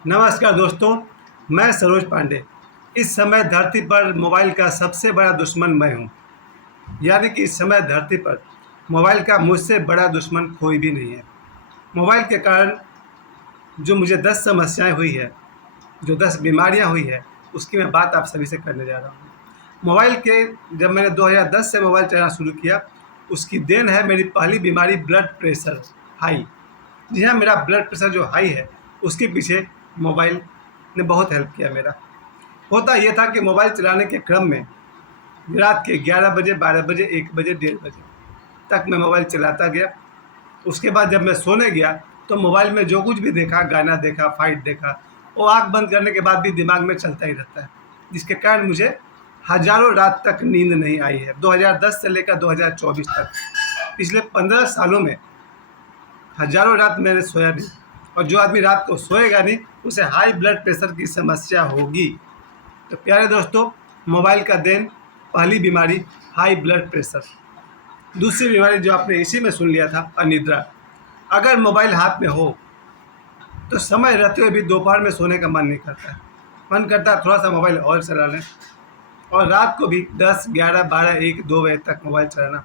नमस्कार दोस्तों, मैं सरोज पांडे। इस समय धरती पर मोबाइल का सबसे बड़ा दुश्मन मैं हूँ। यानी कि इस समय धरती पर मोबाइल का मुझसे बड़ा दुश्मन कोई भी नहीं है। मोबाइल के कारण जो मुझे 10 समस्याएं हुई है, जो 10 बीमारियां हुई है, उसकी मैं बात आप सभी से करने जा रहा हूँ। मोबाइल के जब मैंने 2010 से मोबाइल चलाना शुरू किया, उसकी देन है मेरी पहली बीमारी ब्लड प्रेशर हाई। जी हाँ, मेरा ब्लड प्रेशर जो हाई है, उसके पीछे मोबाइल ने बहुत हेल्प किया मेरा। होता ये था कि मोबाइल चलाने के क्रम में रात के 11 बजे, 12 बजे, 1 बजे, 1:30 बजे तक मैं मोबाइल चलाता गया। उसके बाद जब मैं सोने गया तो मोबाइल में जो कुछ भी देखा, गाना देखा, फाइट देखा, वो आँख बंद करने के बाद भी दिमाग में चलता ही रहता है, जिसके कारण मुझे हज़ारों रात तक नींद नहीं आई है। 2010 से लेकर 2024 तक पिछले 15 सालों में हज़ारों रात मैंने सोया नहीं। और जो आदमी रात को सोएगा नहीं, उसे हाई ब्लड प्रेशर की समस्या होगी। तो प्यारे दोस्तों, मोबाइल का देन पहली बीमारी हाई ब्लड प्रेशर। दूसरी बीमारी जो आपने इसी में सुन लिया था, अनिद्रा। अगर मोबाइल हाथ में हो तो समय रहते हुए भी दोपहर में सोने का मन नहीं करता है। मन करता है थोड़ा सा मोबाइल और चला लें। और रात को भी 10, 11, 12, 1, 2 बजे तक मोबाइल चलाना।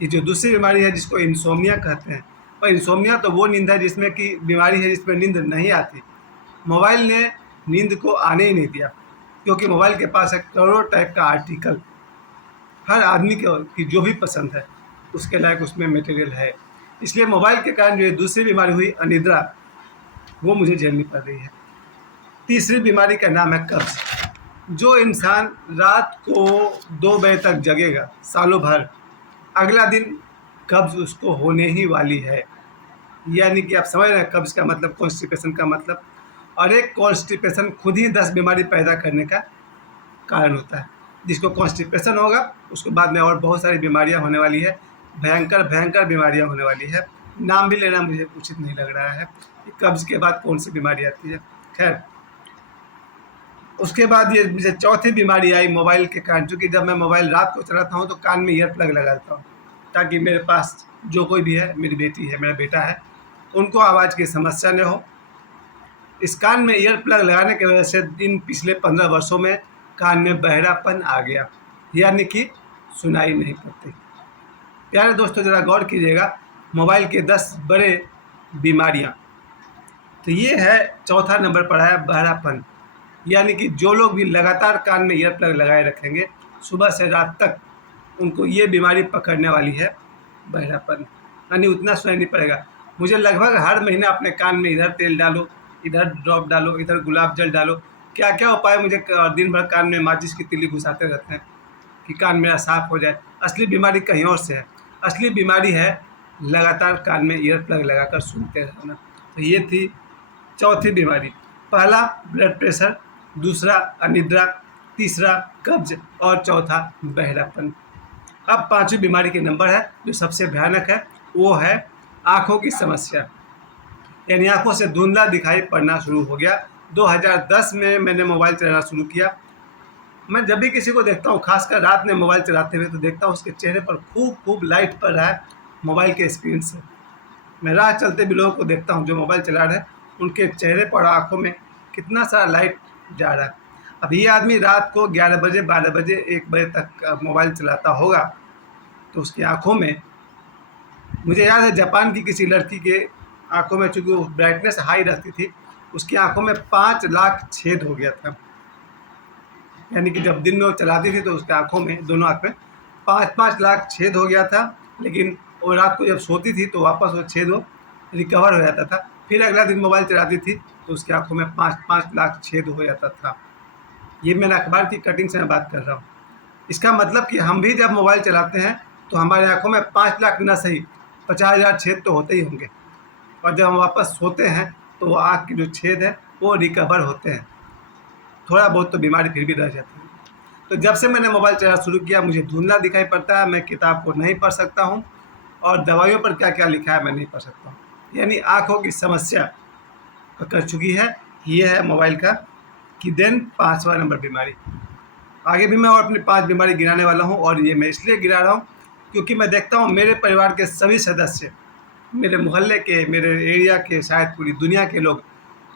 ये जो दूसरी बीमारी है जिसको इंसोम्निया कहते हैं, और इंसोम्निया तो वो नींद है जिसमें कि बीमारी है जिसमें नींद नहीं आती। मोबाइल ने नींद को आने ही नहीं दिया, क्योंकि मोबाइल के पास एक करोड़ों टाइप का आर्टिकल, हर आदमी को की जो भी पसंद है उसके लायक उसमें मटेरियल है। इसलिए मोबाइल के कारण जो ये दूसरी बीमारी हुई अनिद्रा, वो मुझे झेलनी पड़ रही है। तीसरी बीमारी का नाम है कब्ज़। जो इंसान रात को 2 बजे तक जगेगा सालों भर, अगला दिन कब्ज़ उसको होने ही वाली है। यानी कि आप समझ रहे हैं कब्ज़ का मतलब, कॉन्स्टिपेशन का मतलब। और एक कॉन्स्टिपेशन खुद ही 10 बीमारी पैदा करने का कारण होता है। जिसको कॉन्स्टिपेशन होगा उसको बाद में और बहुत सारी बीमारियां होने वाली है, भयंकर भयंकर बीमारियां होने वाली है। नाम भी लेना मुझे उचित नहीं लग रहा है कि कब्ज़ के बाद कौन सी बीमारी आती है। खैर, उसके बाद ये मुझे चौथी बीमारी आई मोबाइल के कारण। चूँकि जब मैं मोबाइल रात को चलाता हूँ तो कान में ईयर प्लग लगाता हूँ, ताकि मेरे पास जो कोई भी है, मेरी बेटी है, मेरा बेटा है, उनको आवाज़ की समस्या न हो। इस कान में ईयर प्लग लगाने की वजह से इन पिछले 15 वर्षों में कान में बहरापन आ गया, यानी कि सुनाई नहीं पड़ती। प्यारे दोस्तों, ज़रा गौर कीजिएगा, मोबाइल के 10 बड़े बीमारियाँ। तो ये है, चौथा नंबर पर आया बहरापन। यानी कि जो लोग भी लगातार कान में ईयर प्लग लगाए रखेंगे, सुबह से रात तक उनको ये बीमारी पकड़ने वाली है, बहरापन। यानी उतना सुनाई नहीं पड़ेगा। मुझे लगभग हर महीने अपने कान में इधर तेल डालो, इधर ड्रॉप डालो, इधर गुलाब जल डालो, क्या क्या उपाय मुझे दिन भर कान में माचिस की तीली घुसाते रहते हैं कि कान मेरा साफ हो जाए। असली बीमारी कहीं और से है। असली बीमारी है लगातार कान में ईयर प्लग लगाकर सुनते रहना। तो ये थी चौथी बीमारी। पहला ब्लड प्रेशर, दूसरा अनिद्रा, तीसरा कब्ज और चौथा बहरापन। अब पांचवी बीमारी के नंबर है जो सबसे भयानक है, वो है आँखों की समस्या। यानी आँखों से धुंधला दिखाई पड़ना शुरू हो गया। 2010 में मैंने मोबाइल चलाना शुरू किया। मैं जब भी किसी को देखता हूँ, खासकर रात में मोबाइल चलाते हुए, तो देखता हूँ उसके चेहरे पर खूब खूब लाइट पड़ रहा है मोबाइल के स्क्रीन से। मैं राह चलते भी लोगों को देखता हूँ जो मोबाइल चला रहे हैं, उनके चेहरे पर, आँखों में कितना सारा लाइट जा रहा है। अब ये आदमी रात को 11 बजे, 12 बजे, 1 बजे तक मोबाइल चलाता होगा, तो उसकी आँखों में, मुझे याद है जापान की किसी लड़की के आँखों में, चूँकि वो ब्राइटनेस हाई रहती थी, उसकी आँखों में 5 लाख छेद हो गया था। यानी कि जब दिन में वो चलाती थी तो उसकी आँखों में, दोनों आँख में 5-5 लाख छेद हो गया था। लेकिन वो रात को जब सोती थी तो वापस वो छेद वो रिकवर हो जाता था। फिर अगला दिन मोबाइल चलाती थी तो उसकी आँखों में 5-5 लाख छेद हो जाता था। ये मैंने अखबार की कटिंग से मैं बात कर रहा हूँ। इसका मतलब कि हम भी जब मोबाइल चलाते हैं तो हमारी आँखों में 5 लाख ना सही 50,000 छेद तो होते ही होंगे। और जब हम वापस सोते हैं तो वो आँख के जो छेद है वो रिकवर होते हैं। थोड़ा बहुत तो बीमारी फिर भी रह जाती है। तो जब से मैंने मोबाइल चलाना शुरू किया, मुझे धुंधला दिखाई पड़ता है, मैं किताब को नहीं पढ़ सकता हूँ, और दवाइयों पर क्या क्या लिखा है मैं नहीं पढ़ सकता हूँ। यानी आँखों की समस्या पकड़ चुकी है। ये है मोबाइल का कि देन 5वां नंबर बीमारी। आगे भी मैं और अपनी 5 बीमारी गिनाने वाला हूँ, और ये मैं इसलिए गिना रहा हूँ क्योंकि मैं देखता हूँ मेरे परिवार के सभी सदस्य, मेरे मोहल्ले के, मेरे एरिया के, शायद पूरी दुनिया के लोग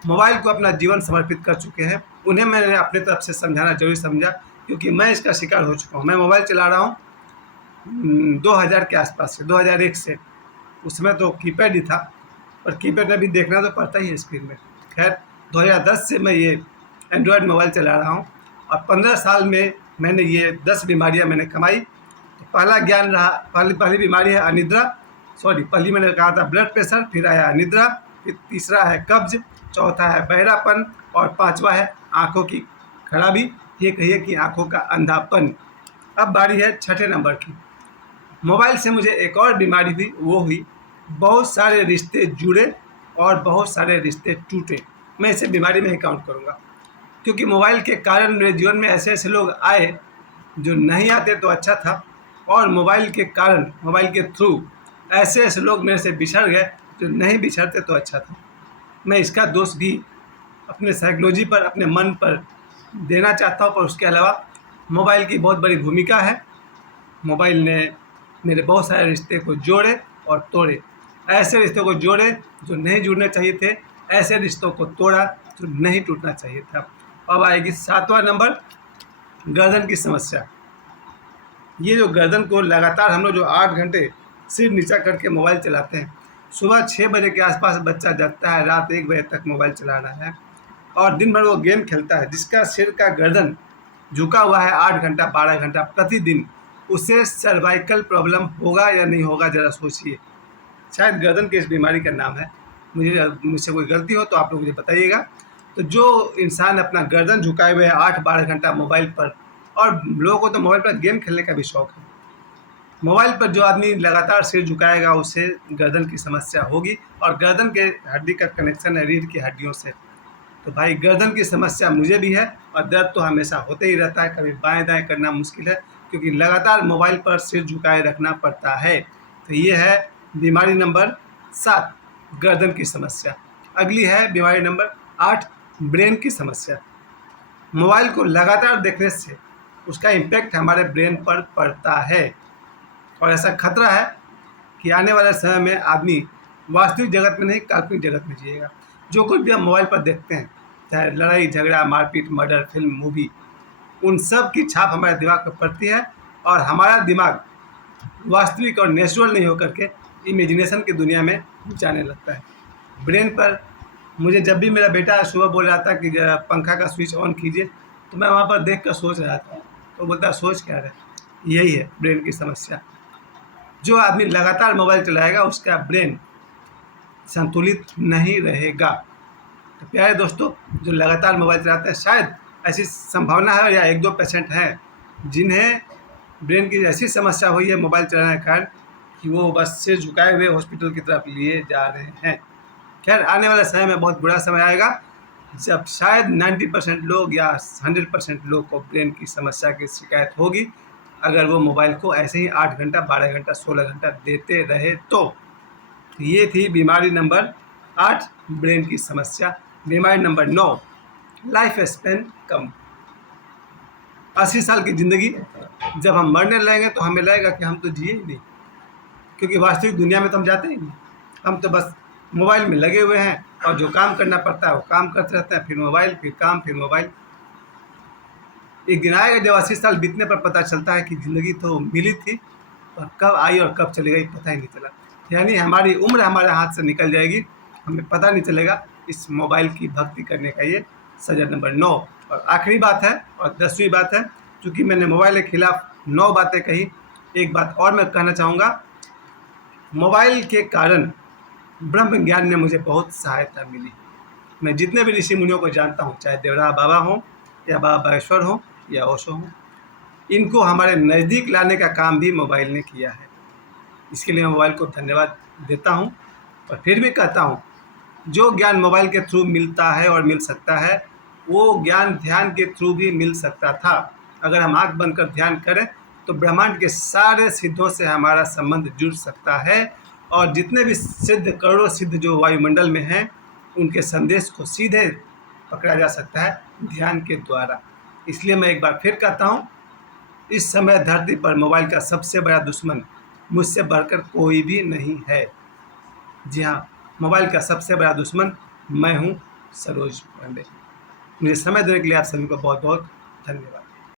मोबाइल को अपना जीवन समर्पित कर चुके हैं, उन्हें मैंने अपनी तरफ से समझाना ज़रूरी समझा, क्योंकि मैं इसका शिकार हो चुका हूँ। मैं मोबाइल चला रहा हूँ 2000 के आसपास से, 2001 से। उसमें तो कीपैड ही था, पर कीपैड में भी देखना तो पड़ता ही है स्क्रीन में। खैर 2010 से मैं ये एंड्रॉयड मोबाइल चला रहा हूँ, और 15 साल में मैंने ये 10 बीमारियाँ मैंने कमाई। तो पहला ज्ञान रहा, पहली बीमारी है अनिद्रा, पहली मैंने कहा था ब्लड प्रेशर, फिर आया अनिद्रा, फिर तीसरा है कब्ज, चौथा है बहरापन, और पांचवा है आँखों की खराबी, ये कहिए कि आँखों का अंधापन। अब बारी है छठे नंबर की। मोबाइल से मुझे एक और बीमारी हुई, वो हुई बहुत सारे रिश्ते जुड़े और बहुत सारे रिश्ते टूटे। मैं इसे बीमारी में ही काउंट करूँगा, क्योंकि मोबाइल के कारण मेरे जीवन में ऐसे ऐसे लोग आए जो नहीं आते तो अच्छा था, और मोबाइल के कारण, मोबाइल के थ्रू ऐसे ऐसे लोग मेरे से बिछड़ गए जो नहीं बिछड़ते तो अच्छा था। मैं इसका दोष भी अपने साइकोलॉजी पर, अपने मन पर देना चाहता हूँ, पर उसके अलावा मोबाइल की बहुत बड़ी भूमिका है। मोबाइल ने मेरे बहुत सारे रिश्ते को जोड़े और तोड़े, ऐसे रिश्तों को जोड़े जो नहीं जुड़ने चाहिए थे, ऐसे रिश्तों को तोड़ा जो नहीं टूटना चाहिए था। अब आएगी 7वां नंबर, गर्दन की समस्या। ये जो गर्दन को लगातार हम लोग जो 8 घंटे सिर नीचा करके मोबाइल चलाते हैं, सुबह 6 बजे के आसपास बच्चा जगता है, रात 1 बजे तक मोबाइल चला रहा है, और दिन भर वो गेम खेलता है, जिसका सिर का गर्दन झुका हुआ है 8 घंटा 12 घंटा प्रतिदिन, उसे सर्वाइकल प्रॉब्लम होगा या नहीं होगा, ज़रा सोचिए। शायद गर्दन की इस बीमारी का नाम है। मुझसे कोई गलती हो तो आप लोग मुझे बताइएगा। तो जो इंसान अपना गर्दन झुकाए हुए है 8-12 घंटा मोबाइल पर, और लोगों को तो मोबाइल पर गेम खेलने का भी शौक है, मोबाइल पर जो आदमी लगातार सिर झुकाएगा उसे गर्दन की समस्या होगी, और गर्दन के हड्डी का कनेक्शन है रीढ़ की हड्डियों से। तो भाई गर्दन की समस्या मुझे भी है, और दर्द तो हमेशा होते ही रहता है, कभी बाएं दाएं करना मुश्किल है, क्योंकि लगातार मोबाइल पर सिर झुकाए रखना पड़ता है। तो ये है बीमारी नंबर 7, गर्दन की समस्या। अगली है बीमारी नंबर 8, ब्रेन की समस्या। मोबाइल को लगातार देखने से उसका इम्पैक्ट हमारे ब्रेन पर पड़ता है, और ऐसा खतरा है कि आने वाले समय में आदमी वास्तविक जगत में नहीं, काल्पनिक जगत में जिएगा। जो कुछ भी हम मोबाइल पर देखते हैं, चाहे लड़ाई झगड़ा, मारपीट, मर्डर, फिल्म, मूवी, उन सब की छाप हमारे दिमाग पर पड़ती है, और हमारा दिमाग वास्तविक और नेचुरल नहीं होकर के इमेजिनेशन की दुनिया में जाने लगता है। ब्रेन पर मुझे जब भी मेरा बेटा सुबह बोल रहा था कि जरा पंखा का स्विच ऑन कीजिए, तो मैं वहाँ पर देख कर सोच रहा था, तो बोलता सोच क्या रहे। यही है ब्रेन की समस्या। जो आदमी लगातार मोबाइल चलाएगा उसका ब्रेन संतुलित नहीं रहेगा। तो प्यारे दोस्तों, जो लगातार मोबाइल चलाते हैं, शायद ऐसी संभावना है या 1-2% हैं जिन्हें ब्रेन की ऐसी समस्या हुई है मोबाइल चलाने के कारण कि वो बस सिर झुकाए हुए हॉस्पिटल की तरफ लिए जा रहे हैं। खैर, आने वाले समय में बहुत बुरा समय आएगा जब शायद 90% लोग या 100% लोग को ब्रेन की समस्या की शिकायत होगी, अगर वो मोबाइल को ऐसे ही 8 घंटा 12 घंटा 16 घंटा देते रहे तो। ये थी बीमारी नंबर 8, ब्रेन की समस्या। बीमारी नंबर 9, लाइफ स्पैन कम। 80 साल की ज़िंदगी जब हम मरने लगेंगे तो हमें लगेगा कि हम तो जिए ही नहीं, क्योंकि वास्तविक दुनिया में तो हम जाते ही नहीं। हम तो बस मोबाइल में लगे हुए हैं, और जो काम करना पड़ता है वो काम करते रहते हैं, फिर मोबाइल, फिर काम, फिर मोबाइल। एक दिन आएगा जब 80 साल बीतने पर पता चलता है कि ज़िंदगी तो मिली थी, पर कब आई और कब चली गई पता ही नहीं चला। यानी हमारी उम्र हमारे हाथ से निकल जाएगी, हमें पता नहीं चलेगा। इस मोबाइल की भक्ति करने का ये सज़ा नंबर 9। और आखिरी बात है, और 10वीं बात है, चूँकि मैंने मोबाइल के खिलाफ 9 बातें कही, एक बात और मैं कहना चाहूँगा। मोबाइल के कारण ब्रह्म ज्ञान में मुझे बहुत सहायता मिली। मैं जितने भी ऋषि मुनियों को जानता हूँ, चाहे देवरा बाबा हों या बाबा बागेश्वर हों या ओशो हों, इनको हमारे नज़दीक लाने का काम भी मोबाइल ने किया है। इसके लिए मैं मोबाइल को धन्यवाद देता हूँ। और फिर भी कहता हूँ, जो ज्ञान मोबाइल के थ्रू मिलता है और मिल सकता है, वो ज्ञान ध्यान के थ्रू भी मिल सकता था। अगर हम आँख बंद कर ध्यान करें तो ब्रह्मांड के सारे सिद्धों से हमारा संबंध जुड़ सकता है, और जितने भी सिद्ध, करोड़ों सिद्ध जो वायुमंडल में हैं, उनके संदेश को सीधे पकड़ा जा सकता है ध्यान के द्वारा। इसलिए मैं एक बार फिर कहता हूँ, इस समय धरती पर मोबाइल का सबसे बड़ा दुश्मन मुझसे बढ़कर कोई भी नहीं है। जी हाँ, मोबाइल का सबसे बड़ा दुश्मन मैं हूँ, सरोज पांडे। मुझे समय देने के लिए आप सभी को बहुत बहुत धन्यवाद।